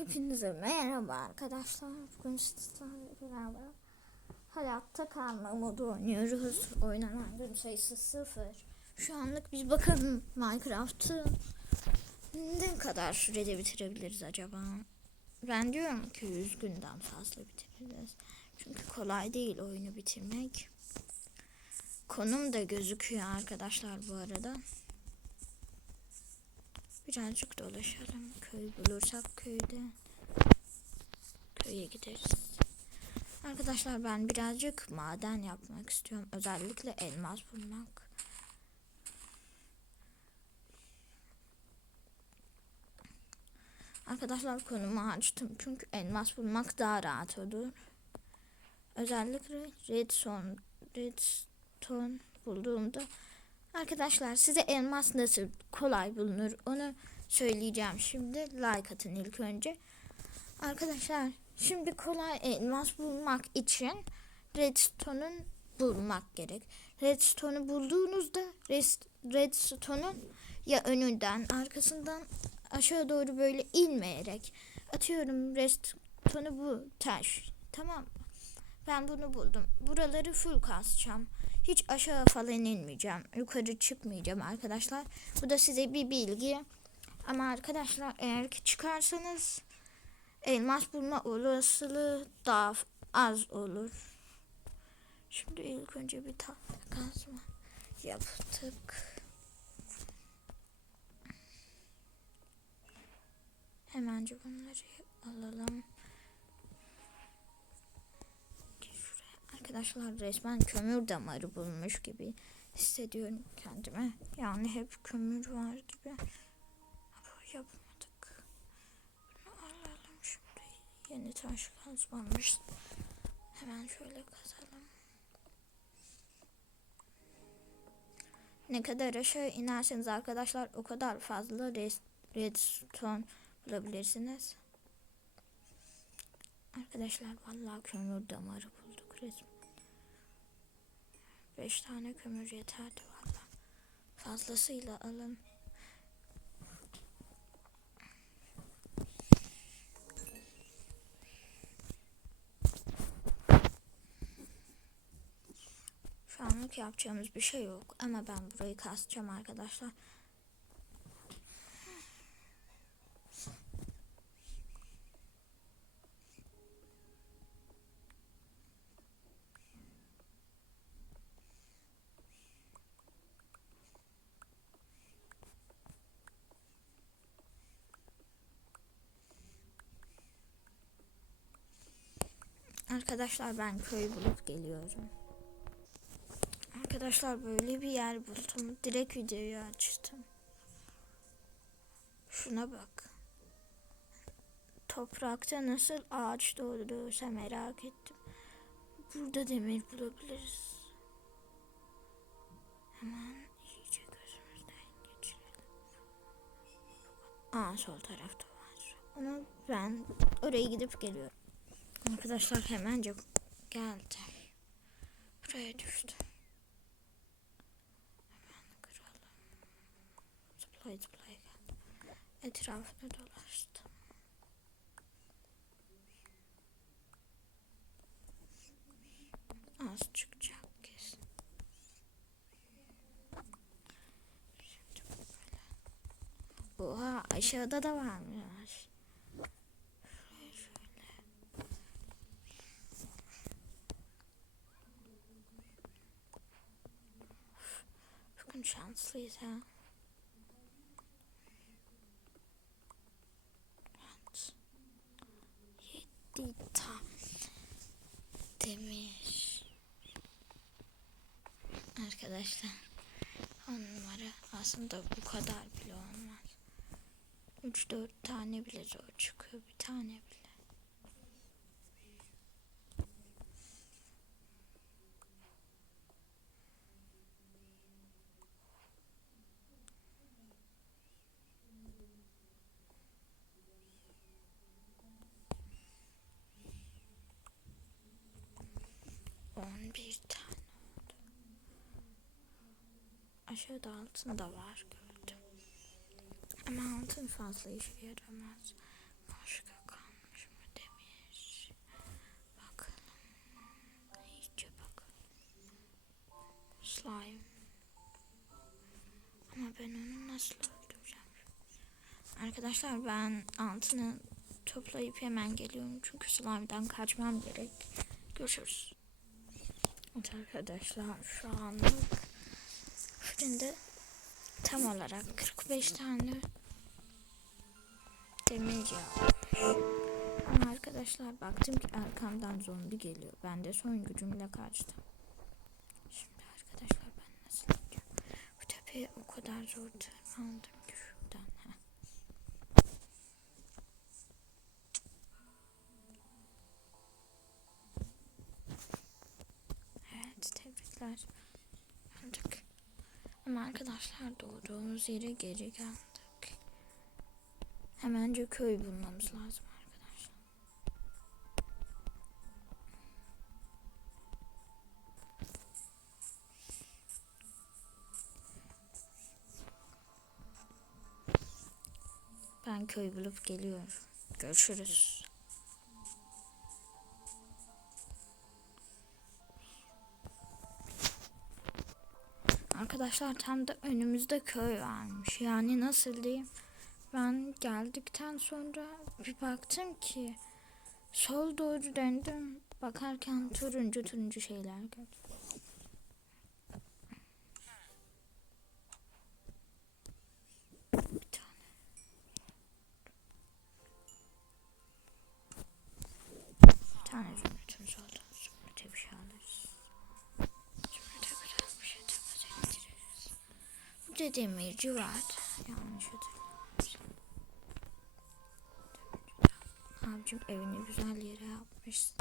Hepinize merhaba arkadaşlar. Bugün sizlerle beraber hayatta kalma modu oynuyoruz. Oynanan gün sayısı sıfır. Şu anlık biz bakalım Minecraft'ı ne kadar sürede bitirebiliriz acaba? Ben diyorum ki 100 günden fazla bitiririz. Çünkü kolay değil oyunu bitirmek. Konum da gözüküyor arkadaşlar bu arada. Birazcık dolaşalım. Köy bulursak köyde köye gideriz. Arkadaşlar ben birazcık maden yapmak istiyorum. Özellikle elmas bulmak. Arkadaşlar konumu açtım çünkü elmas bulmak daha rahat olur. Özellikle redstone, redstone bulduğumda Arkadaşlar size elmas nasıl kolay bulunur onu söyleyeceğim şimdi. Like atın ilk önce. Arkadaşlar şimdi kolay elmas bulmak için redstone'un bulmak gerek. Redstone'u bulduğunuzda redstone'un ya önünden arkasından aşağı doğru böyle inmeyerek atıyorum redstone'u bu taş. Tamam? Ben bunu buldum. Buraları full kasacağım. Hiç aşağı falan inmeyeceğim. Yukarı çıkmayacağım arkadaşlar. Bu da size bir bilgi. Ama arkadaşlar eğer ki çıkarsanız elmas bulma olasılığı daha az olur. Şimdi ilk önce bir tahta kazma yaptık. Hemence bunları alalım. Arkadaşlar resmen kömür damarı bulmuş gibi hissediyorum kendime. Yani hep kömür var gibi. Ama yapmadık. Bunu alalım şimdi. Yeni taş kazmamış. Hemen şöyle kazalım. Ne kadar aşağı inerseniz arkadaşlar o kadar fazla redstone bulabilirsiniz. Arkadaşlar vallahi kömür damarı bulduk resmen. Beş tane kömür yeterdi valla. Fazlasıyla alın. Şu anlık yapacağımız bir şey yok. Ama ben burayı kasacağım arkadaşlar. Arkadaşlar ben köy bulup geliyorum. Arkadaşlar böyle bir yer buldum. Direkt videoyu açtım. Şuna bak. Toprakta nasıl ağaç doğduysa merak ettim. Burada demir bulabiliriz. Hemen iyice gözümüzden geçirelim. Aa sol tarafta var. Onu ben oraya gidip geliyorum. Arkadaşlar hemence geldi. Buraya düştü. Hemen kıralım. Zıplay zıplay geldi. Etrafını dolaştı. Az çıkacak kesin. Şimdi böyle. Oha aşağıda da varmış. Bugün şanslıyız ha. Yedi demiş. Arkadaşlar on numara aslında bu kadar bile olmaz. 3-4 tane bile zor çıkıyor bir tane bile. 11 tane oldu. Aşağıda altın da var gördüm. Ama altın fazla işe yaramaz. Başka kalmış mı demiş. Bakalım. İyice bakalım. Slime. Ama ben onu nasıl öldüreceğim? Arkadaşlar ben altını toplayıp hemen geliyorum. Çünkü slime'dan kaçmam gerek. Görüşürüz. Evet arkadaşlar şu anlık fırında tam olarak 45 tane demir yapmış. Ama arkadaşlar baktım ki arkamdan zombi geliyor. Ben de son gücümle kaçtım. Şimdi arkadaşlar ben nasıl yapacağım? Bu tepeye o kadar zor tırmandım ki şuradan. Heh. Evet tebrikler. Aldık. Ama arkadaşlar doğduğumuz yere geri geldik. Hemenci köy bulmamız lazım arkadaşlar. Ben köy bulup geliyorum. Görüşürüz. Arkadaşlar tam da önümüzde köy varmış. Yani nasıl diyeyim? Ben geldikten sonra bir baktım ki sol doğru döndüm. Bakarken turuncu turuncu şeyler gördüm. Tane. Bir tane zümrütüm zaten. Zümrüte bir şey alırız. Zümrüte güzel bir şey takas ettiririz. Burada demirci var. Yanlış hatırlamıyorsam. Abicim evini güzel yere yapmışsın.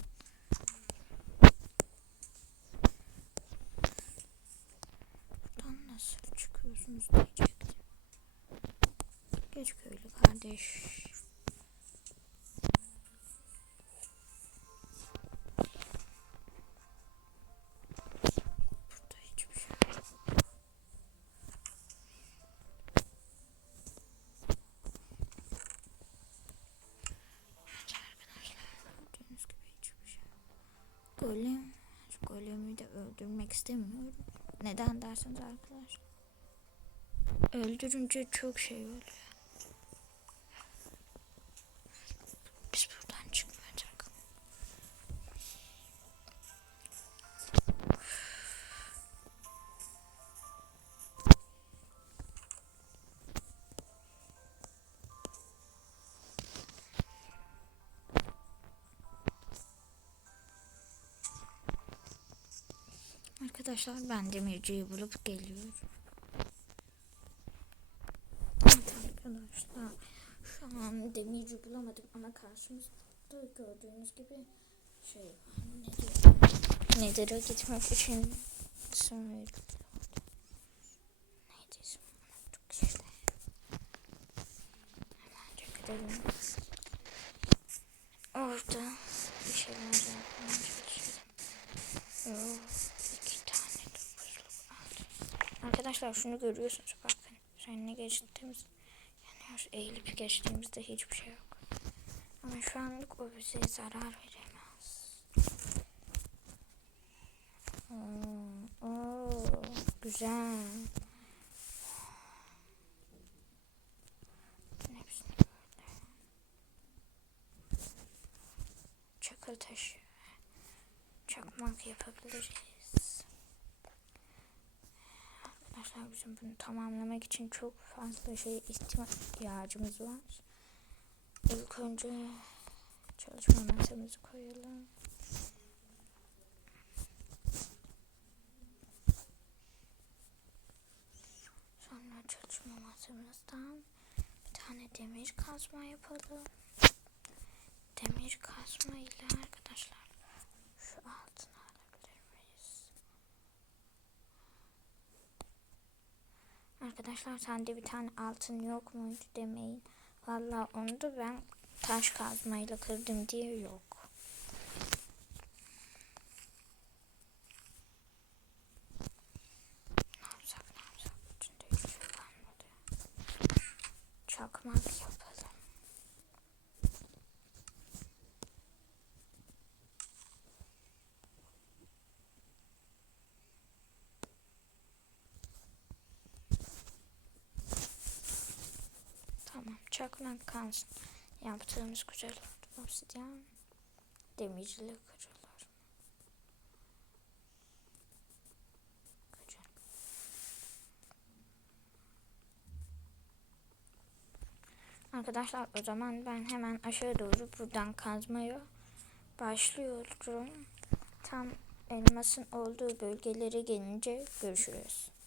Buradan nasıl çıkıyorsunuz diyecektim. Geç köylü kardeş. Öldürmek istemiyorum. Neden derseniz arkadaşlar. Öldürünce çok şey oluyor. Arkadaşlar ben demirciyi bulup geliyorum. Evet arkadaşlar şu an demirci bulamadım ama karşımızda gördüğünüz gibi şey var. Ne diyor? Nether'a gitmek için gidelim. Orada bir şeyler yapmaya çalışıyorum. Oh, Arkadaşlar şunu görüyorsunuz bakın. Seninle geçtiğimiz yanıyoruz. Eğilip geçtiğimizde hiçbir şey yok. Ama şu anlık o bize zarar veremez. Oo, oo, güzel. Çakıl taşı. Çakmak yapabiliriz. Bizim bunu tamamlamak için çok fazla şey ihtiyacımız var. İlk önce çalışma masamızı koyalım. Sonra çalışma masamızdan bir tane demir kazma yapalım. Demir kazma ile arkadaşlar şu altını Arkadaşlar sende bir tane altın yok muydu demeyin. Vallahi onu da ben taş kazmayla kırdım diye yok. Ne yapsak ne yapsak? İçinde hiçbir şey kalmadı. Çakmak yapalım. Çakmak kalsın. Yaptığımız güzel oldu. Obsidyen. Demirli kırılır. Güzel. Arkadaşlar o zaman ben hemen aşağı doğru buradan kazmaya başlıyorum. Tam elmasın olduğu bölgelere gelince görüşürüz.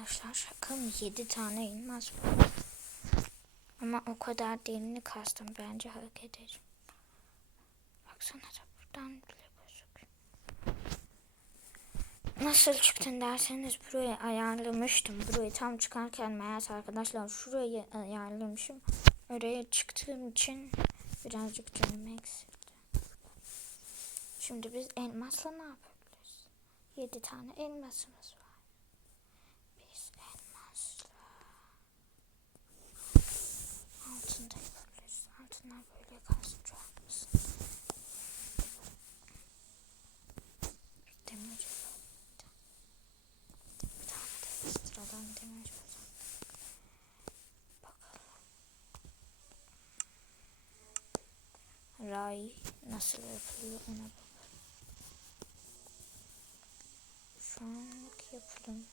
Arkadaşlar şaka mı? 7 tane elmas var. Ama o kadar derini kastım. Bence hak ederim. Baksana da buradan bile gözüküyor. Nasıl çıktın derseniz burayı ayarlamıştım. Burayı tam çıkarken meğerse arkadaşlar şurayı ayarlamışım. Oraya çıktığım için birazcık canım eksildi. Şimdi biz elmasla ne yapabiliriz? 7 tane elmasımız var. Biz elmasla altında yapabiliriz. Altına böyle kalsın çok mısın? Demir yapalım. Bir tane de ekstradan demir yapalım. Bakalım. Ray nasıl yapılıyor ona bakalım. Şu anlık yapalım.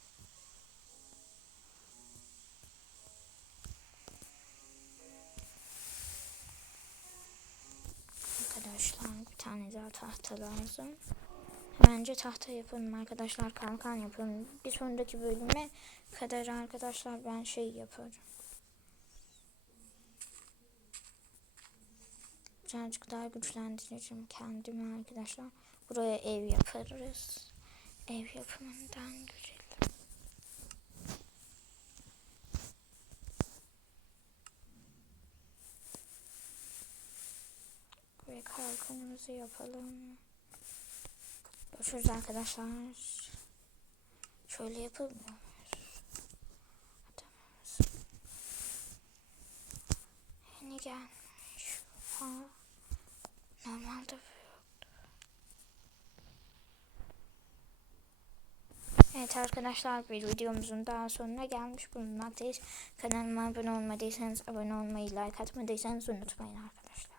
Arkadaşlar bir tane daha tahta lazım. Bence tahta yapalım arkadaşlar. Kalkan yapalım. Bir sonraki bölüme kadar arkadaşlar ben şey yaparım. Birazcık daha güçlendireceğim kendimi arkadaşlar. Buraya ev yaparız. Ev yapımından görelim. Ve kalkanımızı yapalım. Görüşürüz arkadaşlar. Şöyle yapalım mı? Yeni gelmiş. Ha. Normalde. Evet arkadaşlar bir videomuzun daha sonuna gelmiş bulunmaktayız. Kanalıma abone olmadıysanız abone olmayı, like atmadıysanız unutmayın arkadaşlar.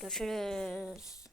Görüşürüz.